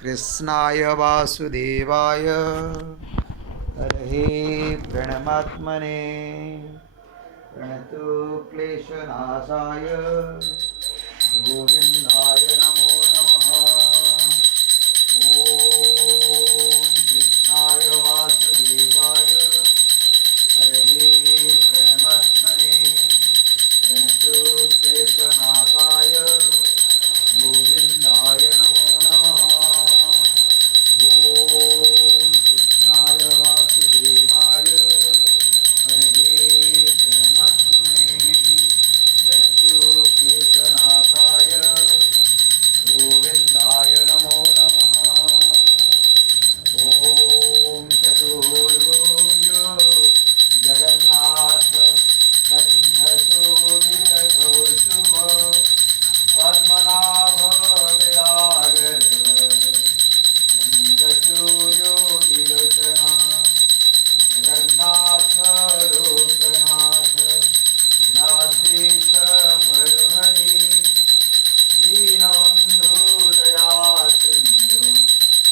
कृष्णाय वासुदेवाय हरये प्रणमात्मने प्रणतो क्लेशनाशाय गोविन्दाय नमो नमः। ॐ कृष्णाय वासुदेवाय हरये प्रणमात्मने प्रणतो क्लेशनाशाय गोविन्दाय नमो नमः। ॐ कृष्णाय वासुदेवाय हरये प्रणमात्मने प्रणतो क्लेशनाशाय गोविन्दाय नमो नमः। ॐ चतुर्भुज जगन्नाथ कण्ठशोभितकौस्तुभ पद्मनाभ विरागर चन्द्रसूर्यो विलोचना जगन्नाथ लोकनाथ नाद्रीश परहरि दीनबन्धु दया सिन्धु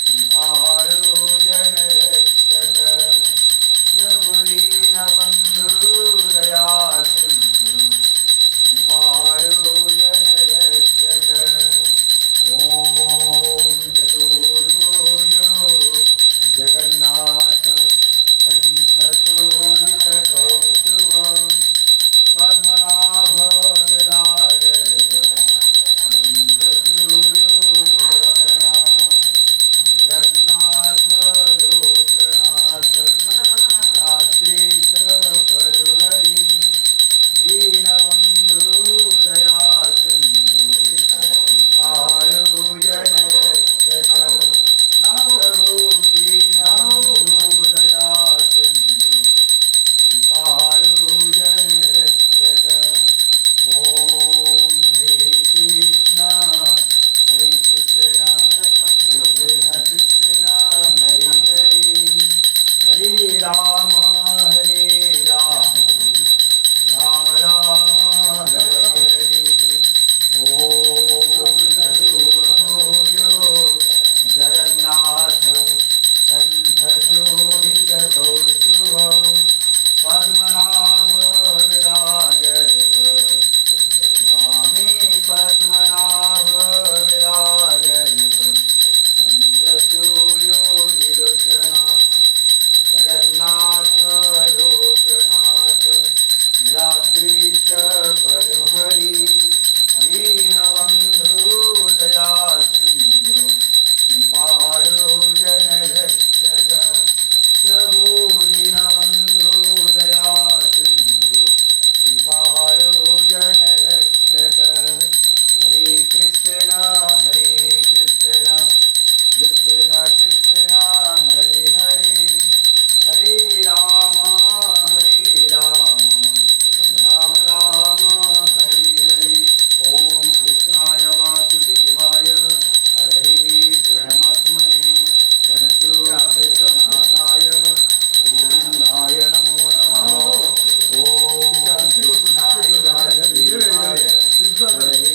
कृपालो जनरक्षक प्रभु दीनबन्धु दया सिन्धु कृपालो जनरक्षक। ॐ चतुर्भुज जगन्नाथ कण्ठशोभितकौस्तुभ पद्मनाभ विरागर चन्द्रसूर्यो विलोचना जगन्नाथ लोकनाथ रात्रीश परहरि दीनबन्धु दया सिन्धु कृपालो जनरक्षक प्रभु दीनबन्धु दया सिन्धु कृपालो जनरक्षक। ॐ हरे कृष्ण कृष्ण कृष्ण हरे हरे हरे राम राम राम हरे हरे। ॐ चतुर्भुज जगन्नाथ कण्ठशोभितकौस्तुभ पद्मनाभ विरागर स्वामी पद्मनाभ विरागर चन्द्रसूर्यो विलोचना जगन्नाथ लोकनाथ निराद्रीश परहरि दीनबन्धु दया सिन्धु कृपालो जनरक्षक प्रभु दीनबन्धु दया सिन्धु कृपालो जनरक्षक। हरे कृष्ण कृष्ण कृष्ण हरे हरे हरे राम राम राम हरे हरे। ॐ कृष्णाय वासुदेवाय हरये प्रणमात्मने प्रणतो क्लेशनाशाय गोविन्दाय नमो नमः। ॐ कृष्णाय वासुदेवाय हरये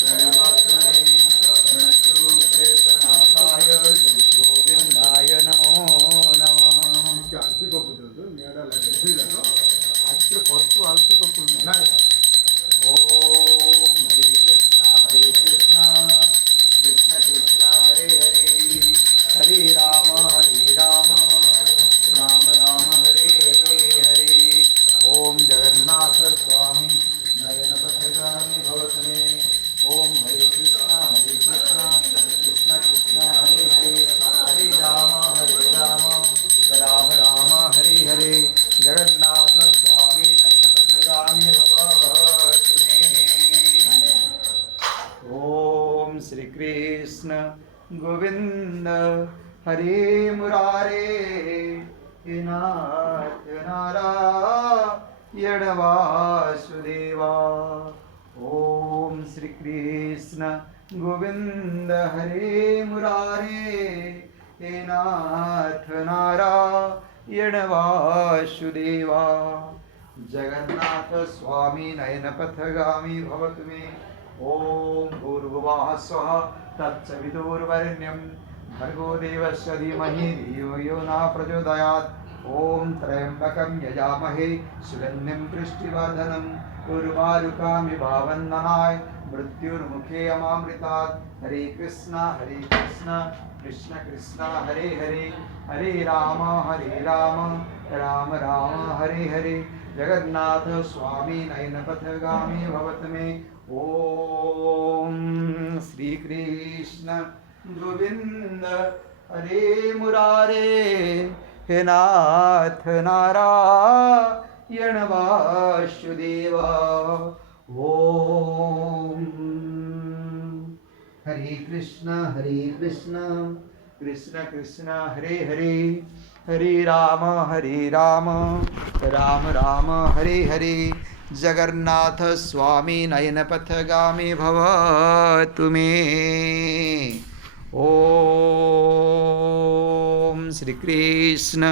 प्रणमात्मने प्रणतो क्लेशनाशाय गोविन्दाय नमो नमः। आजके पशु आलती पकड़ ओम हरे कृष्णा कृष्ण कृष्ण हरे हरे हरे राम राम राम हरे हरे। ओम जगन्नाथ स्वामी नयन पथगामी भवतमे। ओम हरे कृष्णा कृष्ण कृष्ण हरे हरे हरे राम राम राम हरे हरे। जगन्नाथ स्वामी नयन पथगामी भवतमे। ओम श्री कृष्ण गोविंद हरे मुरारे हे नाथ नारायण वासुदेवा। ओम श्री कृष्ण गोविंद हरे मुरारे हे नाथ नारायण वासुदेवा। जगन्नाथ स्वामी नयन पथगामी भवतु मे। ओम भूर्भुवः स्वः तत्सवितुर्वरेण्यं भर्गो देवस्य धीमहि धियो यो न प्रचोदयात् ॐ त्र्यम्बकं यजामहे सुगन्धिं पुष्टिवर्धनम् उर्वारुकामिव वन्दनाय मृत्युर्मुखे अमामृतात् हरे कृष्ण कृष्ण कृष्ण हरे हरे हरे राम राम राम हरे हरे जगन्नाथ स्वामी नयनपथगामी भवत मे ओम श्री कृष्ण गोविंद हरे मुरारे हे नाथ नारायण वासुदेवा ओम हरे कृष्ण कृष्ण कृष्ण हरे हरे हरे राम राम राम हरे हरे जगन्नाथ स्वामी नयनपथगामी भवतु मे ओम श्री कृष्ण